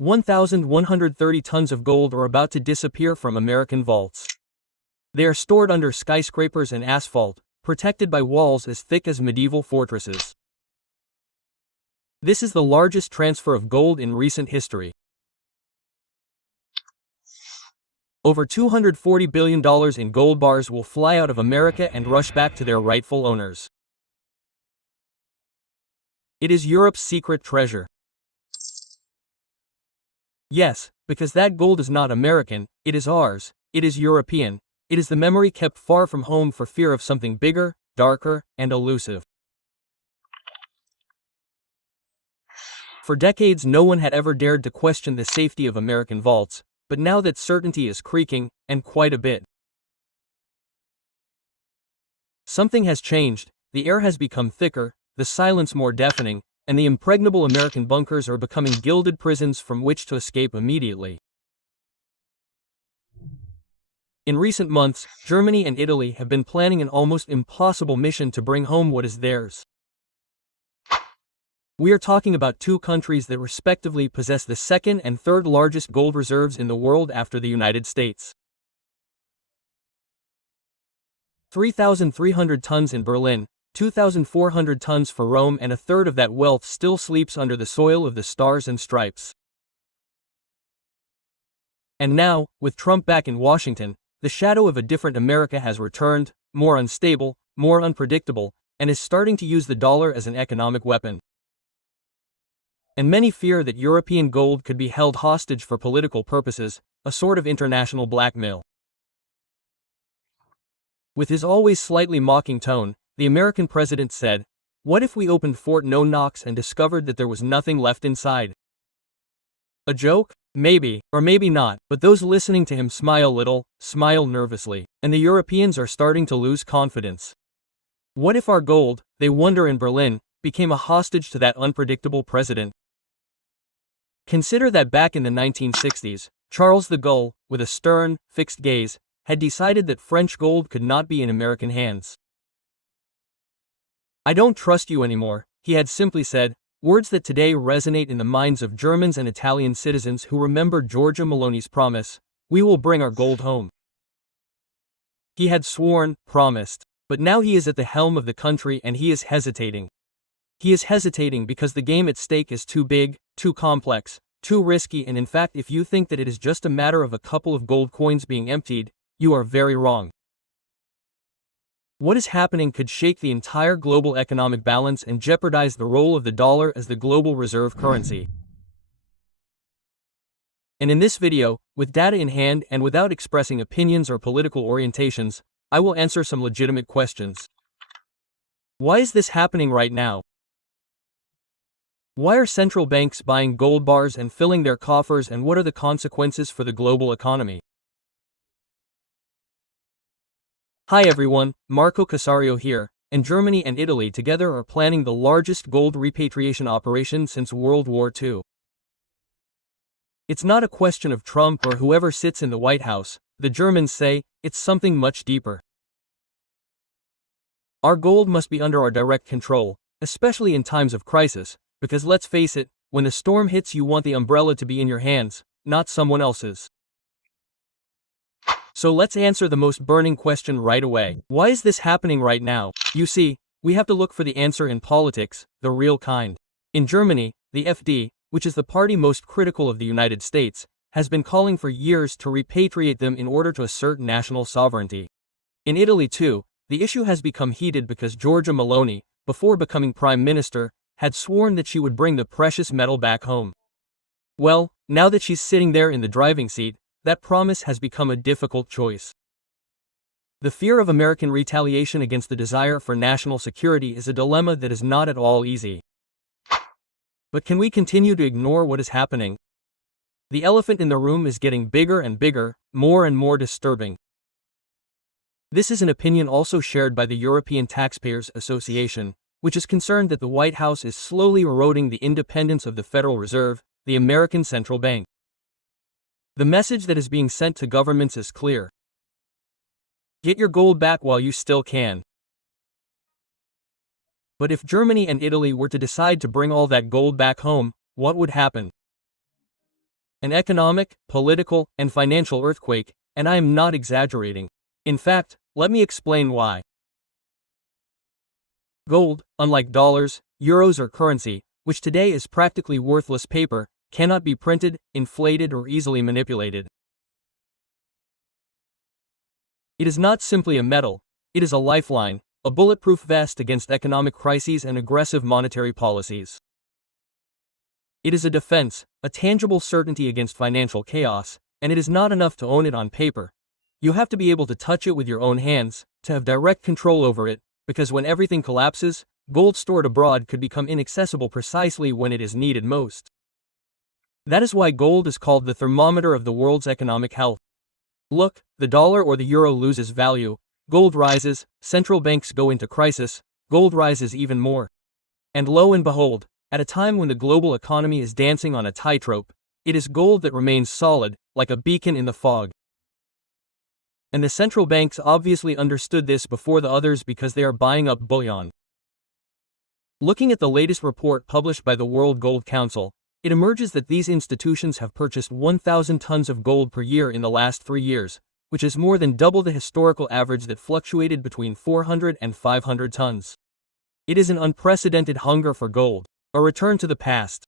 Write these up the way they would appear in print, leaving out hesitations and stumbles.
1,130 tons of gold are about to disappear from American vaults. They are stored under skyscrapers and asphalt, protected by walls as thick as medieval fortresses. This is the largest transfer of gold in recent history. Over $240 billion in gold bars will fly out of America and rush back to their rightful owners. It is Europe's secret treasure. Yes, because that gold is not American, it is ours, it is European, it is the memory kept far from home for fear of something bigger, darker, and elusive. For decades no one had ever dared to question the safety of American vaults, but now that certainty is creaking, and quite a bit. Something has changed, the air has become thicker, the silence more deafening, and the impregnable American bunkers are becoming gilded prisons from which to escape immediately. In recent months, Germany and Italy have been planning an almost impossible mission to bring home what is theirs. We are talking about two countries that respectively possess the second and third largest gold reserves in the world after the United States. 3,300 tons in Berlin, 2,400 tons for Rome, and a third of that wealth still sleeps under the soil of the Stars and Stripes. And now, with Trump back in Washington, the shadow of a different America has returned, more unstable, more unpredictable, and is starting to use the dollar as an economic weapon. And many fear that European gold could be held hostage for political purposes, a sort of international blackmail. With his always slightly mocking tone, the American president said, "What if we opened Fort Knox and discovered that there was nothing left inside?" A joke? Maybe, or maybe not, but those listening to him smile little, smile nervously, and the Europeans are starting to lose confidence. What if our gold, they wonder in Berlin, became a hostage to that unpredictable president? Consider that back in the 1960s, Charles de Gaulle, with a stern, fixed gaze, had decided that French gold could not be in American hands. "I don't trust you anymore," he had simply said, words that today resonate in the minds of Germans and Italian citizens who remember Giorgia Meloni's promise, "We will bring our gold home." He had sworn, promised, but now he is at the helm of the country and he is hesitating. He is hesitating because the game at stake is too big, too complex, too risky, and in fact if you think that it is just a matter of a couple of gold coins being emptied, you are very wrong. What is happening could shake the entire global economic balance and jeopardize the role of the dollar as the global reserve currency. And in this video, with data in hand and without expressing opinions or political orientations, I will answer some legitimate questions. Why is this happening right now? Why are central banks buying gold bars and filling their coffers, and what are the consequences for the global economy? Hi everyone, Marco Casario here, and Germany and Italy together are planning the largest gold repatriation operation since World War II. It's not a question of Trump or whoever sits in the White House, the Germans say, it's something much deeper. Our gold must be under our direct control, especially in times of crisis, because let's face it, when the storm hits you want the umbrella to be in your hands, not someone else's. So let's answer the most burning question right away. Why is this happening right now? You see, we have to look for the answer in politics, the real kind. In Germany, the FD, which is the party most critical of the United States, has been calling for years to repatriate them in order to assert national sovereignty. In Italy too, the issue has become heated because Giorgia Meloni, before becoming prime minister, had sworn that she would bring the precious metal back home. Well, now that she's sitting there in the driving seat, that promise has become a difficult choice. The fear of American retaliation against the desire for national security is a dilemma that is not at all easy. But can we continue to ignore what is happening? The elephant in the room is getting bigger and bigger, more and more disturbing. This is an opinion also shared by the European Taxpayers Association, which is concerned that the White House is slowly eroding the independence of the Federal Reserve, the American central bank. The message that is being sent to governments is clear. Get your gold back while you still can. But if Germany and Italy were to decide to bring all that gold back home, what would happen? An economic, political, and financial earthquake, and I am not exaggerating. In fact, let me explain why. Gold, unlike dollars, euros, or currency, which today is practically worthless paper, cannot be printed, inflated, or easily manipulated. It is not simply a metal, it is a lifeline, a bulletproof vest against economic crises and aggressive monetary policies. It is a defense, a tangible certainty against financial chaos, and it is not enough to own it on paper. You have to be able to touch it with your own hands, to have direct control over it, because when everything collapses, gold stored abroad could become inaccessible precisely when it is needed most. That is why gold is called the thermometer of the world's economic health. Look, the dollar or the euro loses value, gold rises, central banks go into crisis, gold rises even more. And lo and behold, at a time when the global economy is dancing on a tightrope, it is gold that remains solid, like a beacon in the fog. And the central banks obviously understood this before the others because they are buying up bullion. Looking at the latest report published by the World Gold Council, it emerges that these institutions have purchased 1,000 tons of gold per year in the last 3 years, which is more than double the historical average that fluctuated between 400 and 500 tons. It is an unprecedented hunger for gold, a return to the past.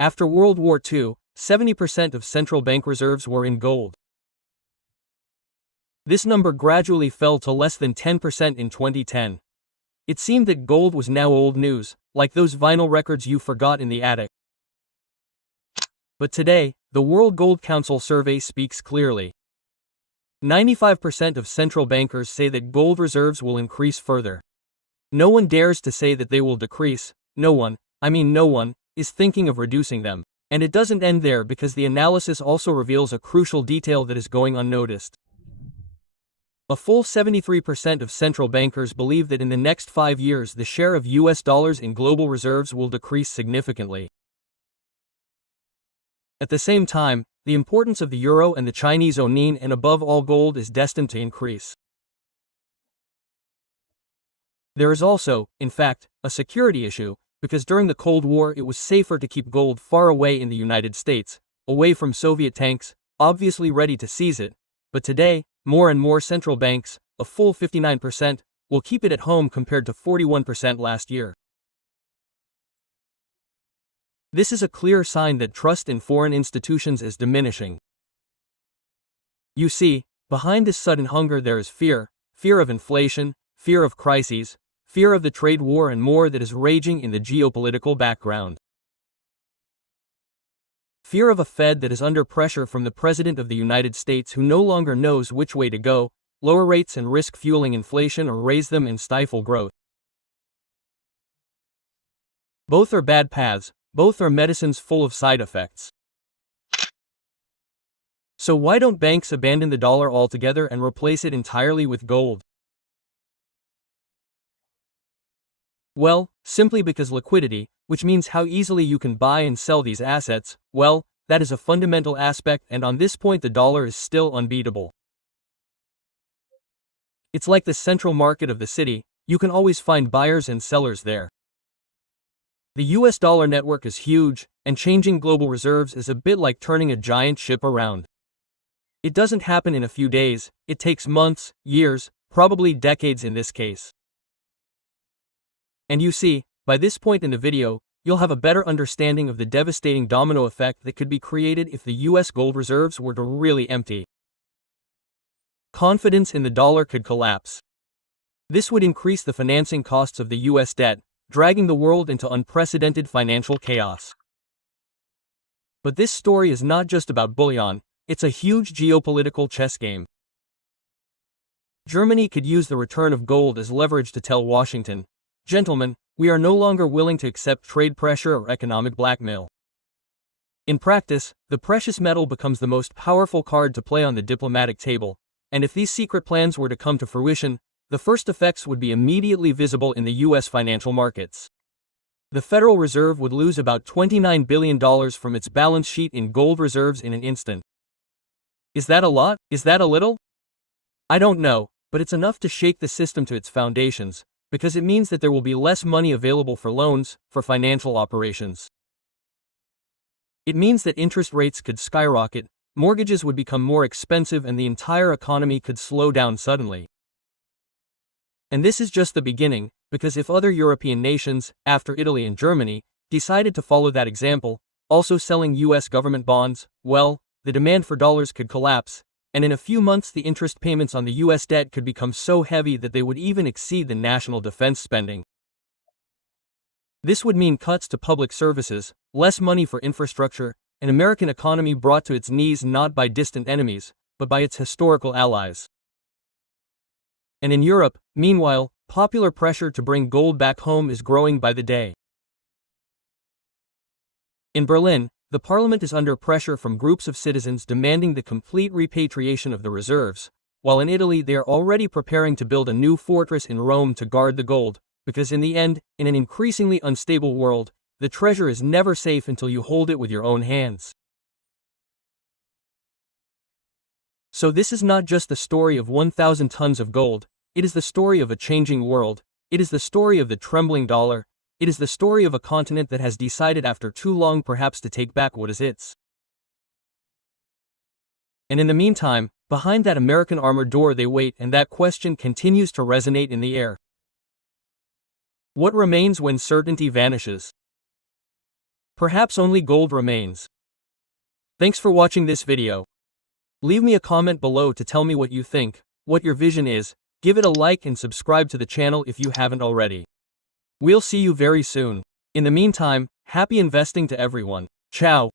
After World War II, 70% of central bank reserves were in gold. This number gradually fell to less than 10% in 2010. It seemed that gold was now old news, like those vinyl records you forgot in the attic. But today, the World Gold Council survey speaks clearly. 95% of central bankers say that gold reserves will increase further. No one dares to say that they will decrease. No one is thinking of reducing them. And it doesn't end there because the analysis also reveals a crucial detail that is going unnoticed. A full 73% of central bankers believe that in the next 5 years the share of US dollars in global reserves will decrease significantly. At the same time, the importance of the euro and the Chinese yuan and above all gold is destined to increase. There is also, in fact, a security issue, because during the Cold War it was safer to keep gold far away in the United States, away from Soviet tanks, obviously ready to seize it. But today, more and more central banks, a full 59%, will keep it at home compared to 41% last year. This is a clear sign that trust in foreign institutions is diminishing. You see, behind this sudden hunger there is fear of inflation, fear of crises, fear of the trade war and more that is raging in the geopolitical background. Fear of a Fed that is under pressure from the President of the United States who no longer knows which way to go, lower rates and risk fueling inflation or raise them and stifle growth. Both are bad paths, both are medicines full of side effects. So why don't banks abandon the dollar altogether and replace it entirely with gold? Well, simply because liquidity, which means how easily you can buy and sell these assets, well, that is a fundamental aspect, and on this point the dollar is still unbeatable. It's like the central market of the city, you can always find buyers and sellers there. The US dollar network is huge, and changing global reserves is a bit like turning a giant ship around. It doesn't happen in a few days, it takes months, years, probably decades in this case. And you see, by this point in the video, you'll have a better understanding of the devastating domino effect that could be created if the US gold reserves were to really empty. Confidence in the dollar could collapse. This would increase the financing costs of the US debt, dragging the world into unprecedented financial chaos. But this story is not just about bullion, it's a huge geopolitical chess game. Germany could use the return of gold as leverage to tell Washington, "Gentlemen, we are no longer willing to accept trade pressure or economic blackmail." In practice, the precious metal becomes the most powerful card to play on the diplomatic table, and if these secret plans were to come to fruition, the first effects would be immediately visible in the US financial markets. The Federal Reserve would lose about $29 billion from its balance sheet in gold reserves in an instant. Is that a lot? Is that a little? I don't know, but it's enough to shake the system to its foundations, because it means that there will be less money available for loans, for financial operations. It means that interest rates could skyrocket, mortgages would become more expensive, and the entire economy could slow down suddenly. And this is just the beginning, because if other European nations, after Italy and Germany, decided to follow that example, also selling US government bonds, well, the demand for dollars could collapse, and in a few months the interest payments on the US debt could become so heavy that they would even exceed the national defense spending. This would mean cuts to public services, less money for infrastructure, an American economy brought to its knees not by distant enemies, but by its historical allies. And in Europe, meanwhile, popular pressure to bring gold back home is growing by the day. In Berlin, the parliament is under pressure from groups of citizens demanding the complete repatriation of the reserves, while in Italy they are already preparing to build a new fortress in Rome to guard the gold, because in the end, in an increasingly unstable world, the treasure is never safe until you hold it with your own hands. So this is not just the story of 1,000 tons of gold, it is the story of a changing world, it is the story of the trembling dollar, it is the story of a continent that has decided after too long perhaps to take back what is its. And in the meantime, behind that American armored door they wait, and that question continues to resonate in the air. What remains when certainty vanishes? Perhaps only gold remains. Thanks for watching this video. Leave me a comment below to tell me what you think, what your vision is, give it a like and subscribe to the channel if you haven't already. We'll see you very soon. In the meantime, happy investing to everyone. Ciao.